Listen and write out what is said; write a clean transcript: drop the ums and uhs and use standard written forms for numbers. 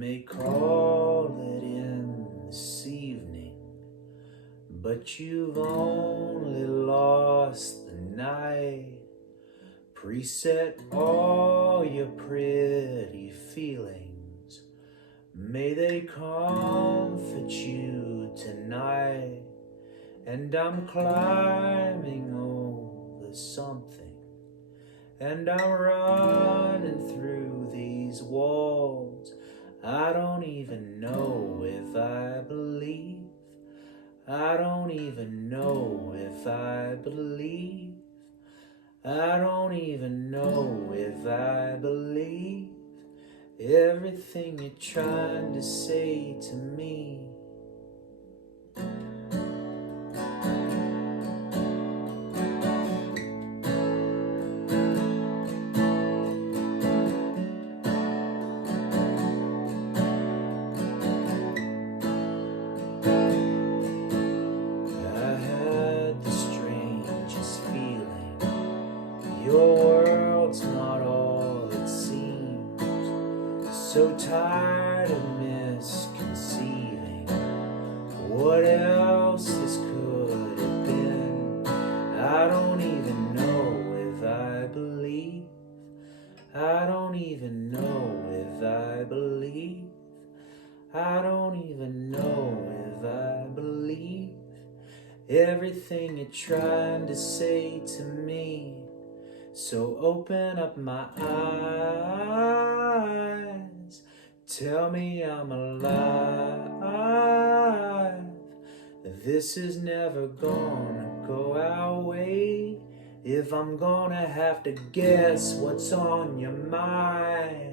may call it in this evening, but you've only lost the night. Preset all your pretty feelings, may they comfort you tonight. And I'm climbing over something, and I'm running through these walls. I don't even know if I believe. I don't even know if I believe. I don't even know if I believe everything you're trying to say to me. Your world's not all it seems. So tired of misconceiving what else this could have been. I don't even know if I believe. I don't even know if I believe. I don't even know if I believe everything you're trying to say to me. So open up my eyes, tell me I'm alive. This is never gonna go our way if I'm gonna have to guess what's on your mind.